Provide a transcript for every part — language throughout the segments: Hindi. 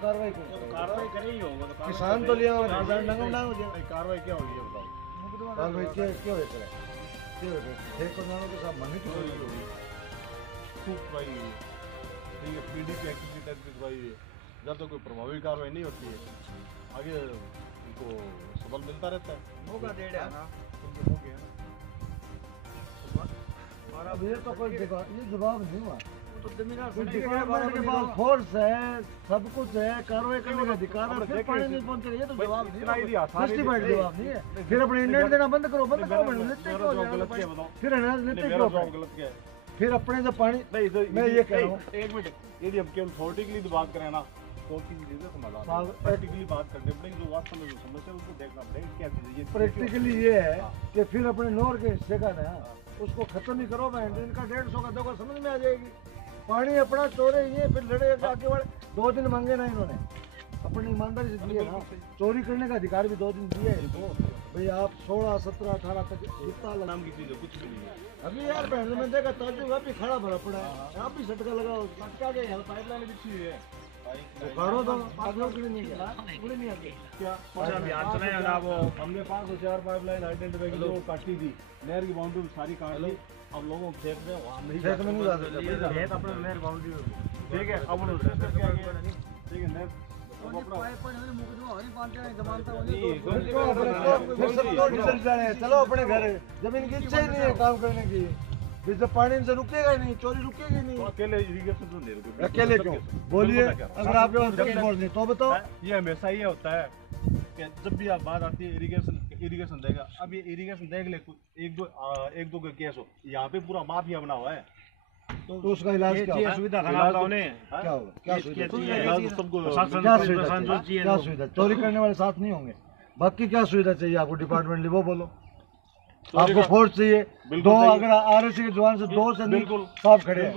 कार्रवाई करे ही होगा। किसान तो लिया कार्रवाई क्या होगी ये बताओ। कार्रवाई क्या क्या होता है? ठेकेदारों के साथ मनी तो होगी। ठीक है, पीडीपी एक्टिविटी टेस्ट भिजवाई है। जब तक कोई प्रभावी कार्रवाई नहीं होती है आगे उनको सबल मिलता रहता है। मौका दे रहा है ना, हो गया ना। अब ये तो कोई ये जवाब नहीं हुआ। डिपार्टमेंट के पास फोर्स है, सब कुछ है, कार्रवाई करने का अधिकार है, फिर पानी नहीं पहुंचे। ये तो जवाब नहीं है, जवाब नहीं है। फिर अपने इंटरनेट देना बंद करो, फिर फिर अपने से पानी। मैं ये कह रहा हूँ, एक मिनट, यदि हम केवल अथॉरिटी के लिए बात करें ना तो समाधान प्रैक्टिकली बात करने पड़ेगी। जो वास्तव में जो समस्या उसको देखना पड़ेगा क्या चीज़ है। प्रैक्टिकली ये है कि फिर अपने नोर के हिस्से का ना उसको खत्म ही करो। मैं इनका 150 का देखो समझ में आ जाएगी। पानी अपना चोरे ये फिर लड़े आगे बढ़े। 2 दिन मांगे ना इन्होंने, अपनी ईमानदारी से दिए ना। चोरी करने का अधिकार भी 2 दिन दिए है इनको। भाई आप 16, 17, 18 तक जितना नाम की चीज़ है कुछ भी नहीं है। अभी यार पहले में देखा ताजु भी खड़ा भरा पड़ा है। आप भी सटका लगाओ, सटका के यहाँ पाइपलाइन बिछी हुई है। काढ़ो तो आप लोग नहीं क्या हमने 5 से 4 पाइपलाइन आइडेंटिफाई की जो काटी थी। नहर की बाउंड्री सारी काट ली। अब लोगों को खेत में वहाँ नहीं खेत में नहीं जा सकते। अपने नहर बाउंड्री ठीक है। अब ठीक है, चलो अपने घर। जब इनकी इच्छा ही नहीं है काम करने की, जब पानी से रुकेगा नहीं, चोरी रुकेगी नहीं। अकेले इरिगेशन तो नहीं रुकेगा। अकेले क्यों बोलिए? अगर आपके पास नहीं तो बताओ। ये हमेशा ये होता है कि जब भी आप बात आती है इरिगेशन देगा। अब ये इरिगेशन देख ले, एक दो का केस हो, यहाँ पे पूरा माफिया बना हुआ है। तो उसका इलाज क्या होगा? सुविधा खराब क्या होगा? क्या सुविधा? चोरी करने वाले साथ नहीं होंगे। बाकी क्या सुविधा चाहिए आपको डिपार्टमेंटली वो बोलो। आपको फोर्स चाहिए 2, अगर आरएसी के जवान से 2 से बिल्कुल साफ खड़े हैं।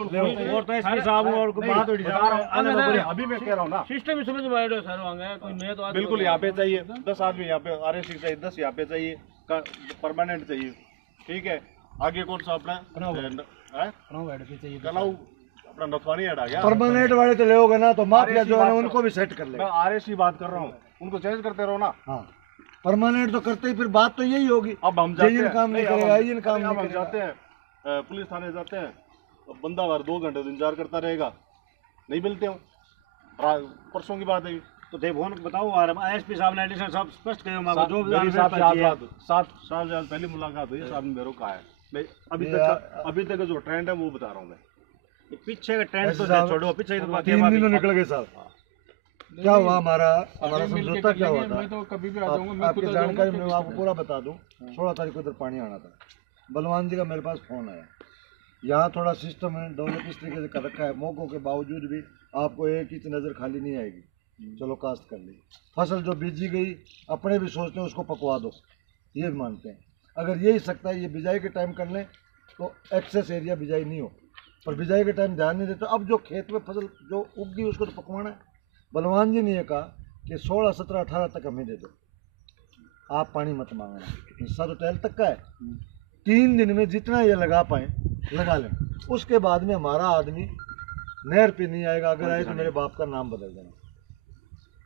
और तो एसपी साहब और बात अभी मैं कह रहा हूँ ना, सिस्टम ही समझ में आएगा सर। कोई नया तो बिल्कुल यहाँ पे चाहिए 10 आदमी, यहाँ पे आरएसी चाहिए 10, यहाँ पे चाहिए परमानेंट चाहिए। ठीक है, आगे कौन सा अपना अपना नथवानी हेड आ गया। परमानेंट वाले तो लोगे ना, तो माफिया जो है उनको भी सेट कर ले। मैं आरएसी बात कर रहा हूँ, उनको चेंज करते रहो ना। हाँ, परमानेंट तो करते ही फिर बात तो यही होगी। अब हम जाते हैं, काम नहीं करेगा, ये काम नहीं करेगा। जाते हैं पुलिस थाने जाते हैं, तो बंदा 2 घंटे इंतजार करता रहेगा, नहीं मिलते हो। परसों की बात है तो देवभवन बताओ, एसपी साहब ने एडिशनल साहब स्पष्ट कहे जो 7 साल पहले मुलाकात हुई। साहब ने मेरे को कहा है, मैं अभी तक जो ट्रेंड है वो बता रहा हूँ। मैं पीछे का ट्रेंड तो छोड़ो, पीछे 3 दिन निकल गए साहब। क्या हुआ हमारा समझौता क्या हुआ था? मैं तो कभी भी आ जाऊंगा। आपकी जानकारी मैं आपको पूरा बता दूं। 16 तारीख को इधर पानी आना था। बलवान जी का मेरे पास फोन आया। यहाँ थोड़ा सिस्टम है डेवलप इस तरीके से कर रखा है, मौकों के बावजूद भी आपको 1 इंच नज़र खाली नहीं आएगी। चलो कास्ट कर ली, फसल जो बीजी गई अपने भी सोचते हैं उसको पकवा दो, ये भी मानते हैं। अगर यही सकता है ये बिजाई के टाइम कर लें तो एक्सेस एरिया बिजाई नहीं हो, पर बिजाई के टाइम ध्यान नहीं देते। अब जो खेत में फसल जो उग गई उसको तो पकवाना है। बलवान जी ने यह कहा कि 16, 17, 18 तक हमें दे दो, आप पानी मत मांगना। हिस्सा तो टहल तक का है। 3 दिन में जितना ये लगा पाए लगा लें, उसके बाद में हमारा आदमी नहर पे नहीं आएगा। अगर आए तो मेरे बाप का नाम बदल देना।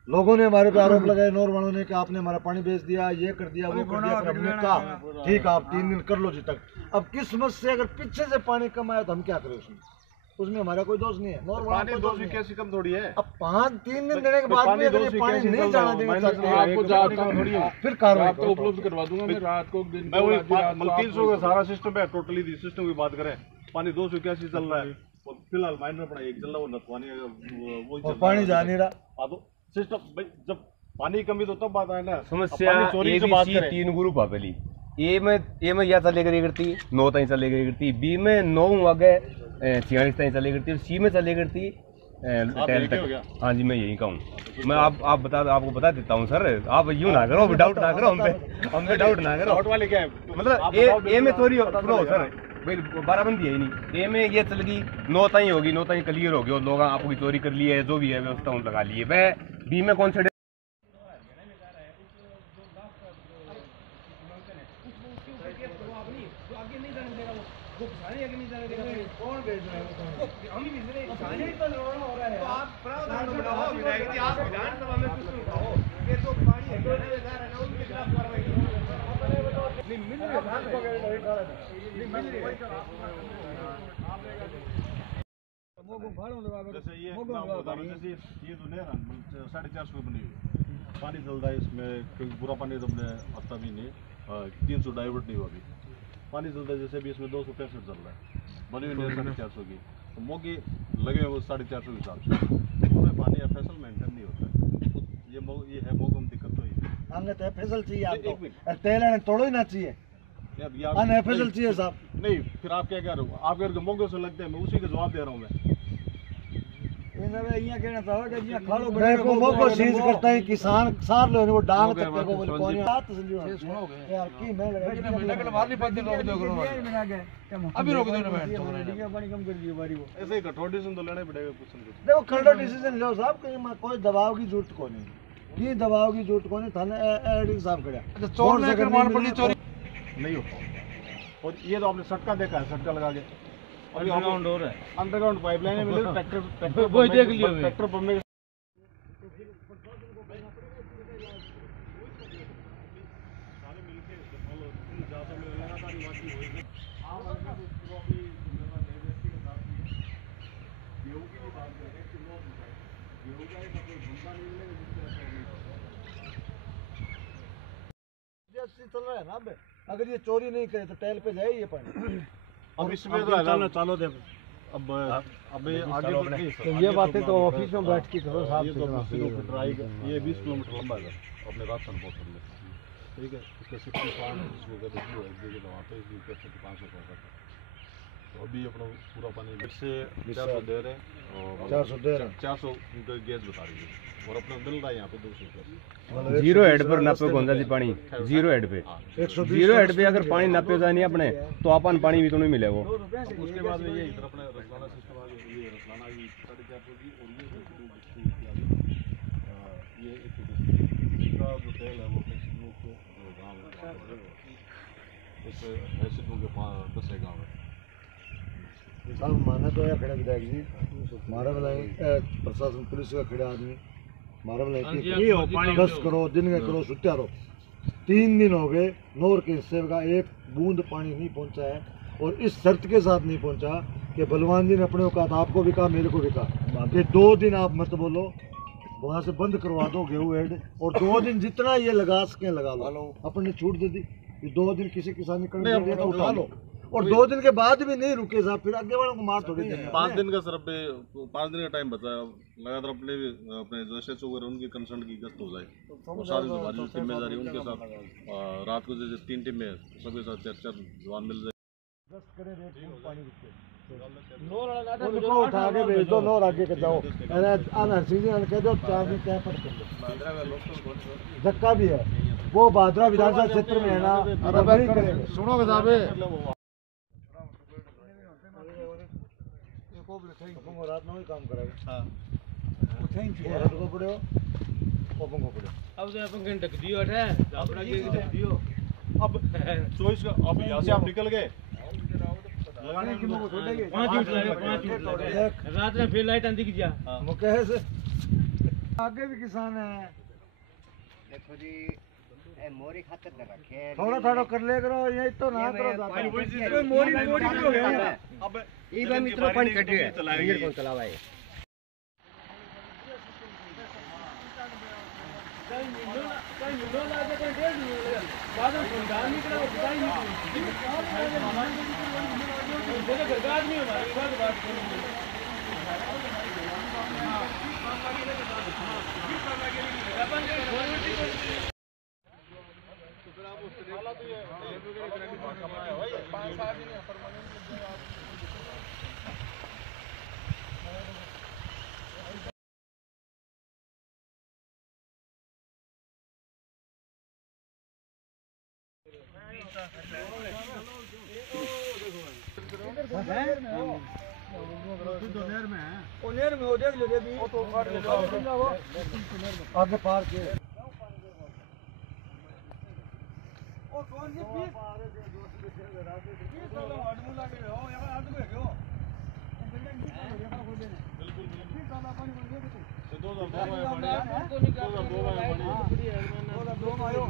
लोगों ने हमारे पे आरोप लगाए, नौर वालों ने, कि आपने हमारा पानी बेच दिया, ये कर दिया, वो कर दिया। हमने कहा ठीक है आप 3 दिन कर लो जी तक। अब किस्मत से अगर पीछे से पानी कम आया तो हम क्या करें? उसमें हमारा कोई दोष नहीं है। पानी दोष भी कैसी कम थोड़ी है। अब 3 दिन देने के बाद में अगर ये पानी नहीं जाना देना चाहते हैं फिर कार्रवाई तो उपलब्ध करवा दूंगा। मैं रात को 300 का सारा सिस्टम है, टोटली सिस्टम की बात करें। पानी 281 चल रहा है फिलहाल, माइनर पड़ा 1 चल रहा, वो नथवानी वो पानी जा नहीं रहा। तो सिस्टम जब पानी कमी तो तब बात है ना। समस्या ABC 3 ग्रुप है। पहली ए में या चले करती 9 तक चले करती, बी में 9 आगे 46 तक चले करती, और सी में चले करती 10 तक। हाँ जी, मैं यही कहूँ। मैं आपको बता देता हूँ सर, आप यूँ ना करो, डाउट ना करो हम पे डाउट ना करो। डाउट वाले क्या है? मतलब ए में चोरी सुनो सर, भाई 12 बंदी है ही नहीं। ए में ये चल गई 9 तक होगी, 9 तक क्लियर होगी, और लोग आपको चोरी कर लिए है, जो भी है व्यवस्था लगा लिए। वह बी में कौन से कौन भेज रहे हैं? हम ही भेज रहे हैं। तो आप प्रावधान बनाओ विधायक जी, आप विधानसभा में कुछ उठाओ कि जो पानी है ना उनके खिलाफ कार्रवाई करो। नहीं मिल रही जैसे ये जो नहर 450 बनी हुई पानी चलता है इसमें, क्योंकि पूरा पानी तो अपने आता भी नहीं, 300 डाइवर्ट नहीं हुआ अभी पानी चलता है। जैसे भी इसमें 265 चल रहा है, बनी हुई नहर 450 की, तो मौके लगे वो 450 के हिसाब से, लेकिन उसमें पानी एफएसएल मेंटेन नहीं होता है। ये है मौके में दिक्कत तो ही हमने तो एफएसएल चाहिए आपको, तेल तोड़ो ही ना चाहिए, एफएसएल चाहिए साहब। नहीं फिर आप क्या कह रहे हो? आप कह रहे हो मौके से लगते हैं, मैं उसी का जवाब दे रहा हूँ। मैं देखो मौको सीज करता है किसान सार लो वो डांग तक को बोले कौन बात सुनोगे यार की मैं लगा मारनी पड़ती लोग देख रहे हो अभी रोक दो ना मैं पानी कम कर दियो बारी वो ऐसे ही कठोर डिसीजन तो लेना पड़ेगा कुछ न कुछ। देखो खंडो डिसीजन लो साहब, कोई दबाव की जरूरत को नहीं, ये दबाव की जरूरत को नहीं, थाने एडिंग साहब खड़ा अच्छा चोर ने अगर मान पड़ी चोरी नहीं होता। और ये तो आपने सटका देखा है, सटका लगा के अंडरग्राउंड हो रहा है, अंडरग्राउंड पाइपलाइन मिले ट्रैक्टर वो देख लियो ट्रैक्टर पंप में चल रहा है ना। अगर ये चोरी नहीं करे तो टैल पे जाए ये पानी। अब इसमें तो चलो दे अब आगे तो ये बातें तो ऑफिस में बैठ के करो साहब। ये 20 किलोमीटर लंबा है अपने राजस्थान पोर्ट में, ठीक है। इसका 60 पाउंड इसको कहते हैं वहाँ पे इसकी 500 का। तो अभी अपना पूरा पानी से 400 दे रहे हैं और 400 गैस बता रही है और अपना मिल रहा है यहाँ पे 200 जीरो हेड पर नापे कौन सा जी पानी, जीरो हेड पे, जीरो हेड पे अगर पानी नापे जाए नहीं अपने तो अपन पानी भी तो नहीं मिले वो। उसके बाद में ये इधर अपने रसलाना सिस्टम आ गया, ये रसलाना की 450 की और ये इसका जो तेल है वो गाँव इस ऐसे के 10 गाँव है साहब। माना तो है खड़े विधायक जी, मारा वाला प्रशासन पुलिस का खड़े आदमी मारा वाला 10 करो दिन में करो सुत्या रहो। 3 दिन हो गए नौर के हिस्से का एक बूंद पानी नहीं पहुंचा है, और इस शर्त के साथ नहीं पहुंचा कि बलवान जी ने अपने औकात आपको भी कहा मेरे को भी कहा कि 2 दिन आप मत बोलो, वहाँ से बंद करवा दो गेहूँ हेड, और 2 दिन जितना ये लगा सके लगा लो। अपने छूट दे दी 2 दिन किसी किसान ने तो उठा लो, और 2 दिन के बाद भी नहीं रुके साहब, फिर आगे वालों को मार थोड़ी देंगे। 5 दिन का सिर्फ 5 दिन का टाइम बचा है, लगातार अपने जैसे वगैरह उनकी कंसर्न की गश्त हो जाए और सारी हमारी जिम्मेदारी उनके साथ रात को जैसे 3 टीम में सबके साथ 4 जवान मिल जाए। उठा के भेज दो, नौर आगे के जाओ कह दो 4 दिन क्या पड़ धक्का भी है वो भादरा विधानसभा क्षेत्र में है ना। सुनो साहब रात में काम करेगा। हाँ रात को पड़े हो ओपन को पड़े अब तो अपन घंटे दियो है अपना के दियो अब चॉइस का अब यहाँ से आप निकल गए लगाने की मौका छोड़ेंगे 5 मिनट लगे रात में फिर लाइट अंधी की जा मुकेश आगे भी किसान है। देखो जी मोरी खातर न रखे थोड़ा थोड़ा कर ले करो यही तो ना करो मोरी करो अब ई बा मित्रों पानी कट गया ये कौन चलावा है आगे पार के कौन सी 20 साल हडमुला के हो या हाथ में हो बिल्कुल पानी बोल दे तो 2002 में आयो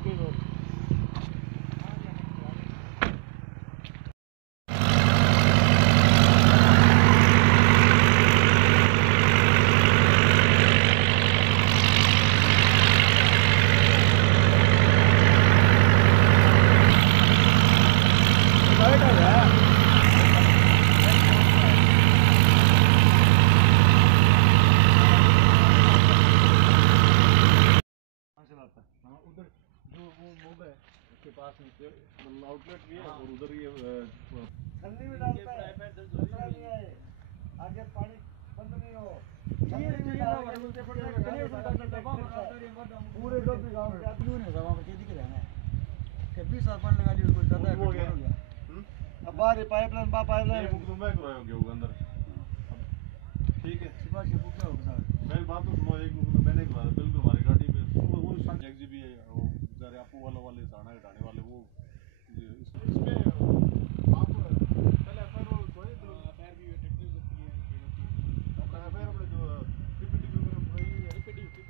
के पास आउटलेट भी है और उधर ये ठंडी में डालता है खतरा नहीं है आगे पानी बंद नहीं हो पूरे लोग भी गांव के आदमी ने सभा में दिख रहे हैं कि 20 साल पानी लगा लिया उसको ज्यादा हो गया अब बाहर पाइपलाइन मैं कराया होगा अंदर ठीक है सुबह से पूछा होगा मेरी बात तो सुनो एक मैंने कराया बिल्कुल हमारी गाड़ी पे सुबह वो XGB है वो जरा आपको वाले साना हटाने वाले वो इसमें आप पहले FIR कोई तो FIR भी टेक्निक होती है अपना FIR अपने जो PPTP में वही रिपीट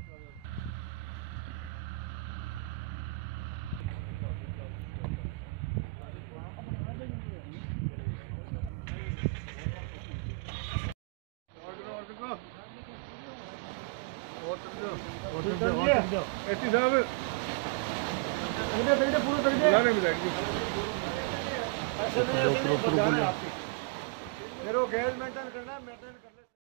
ऐसी साहब पूरा कर दिया लाने में जाएगी मेरे को गैस मेंटेन करना है मेंटेन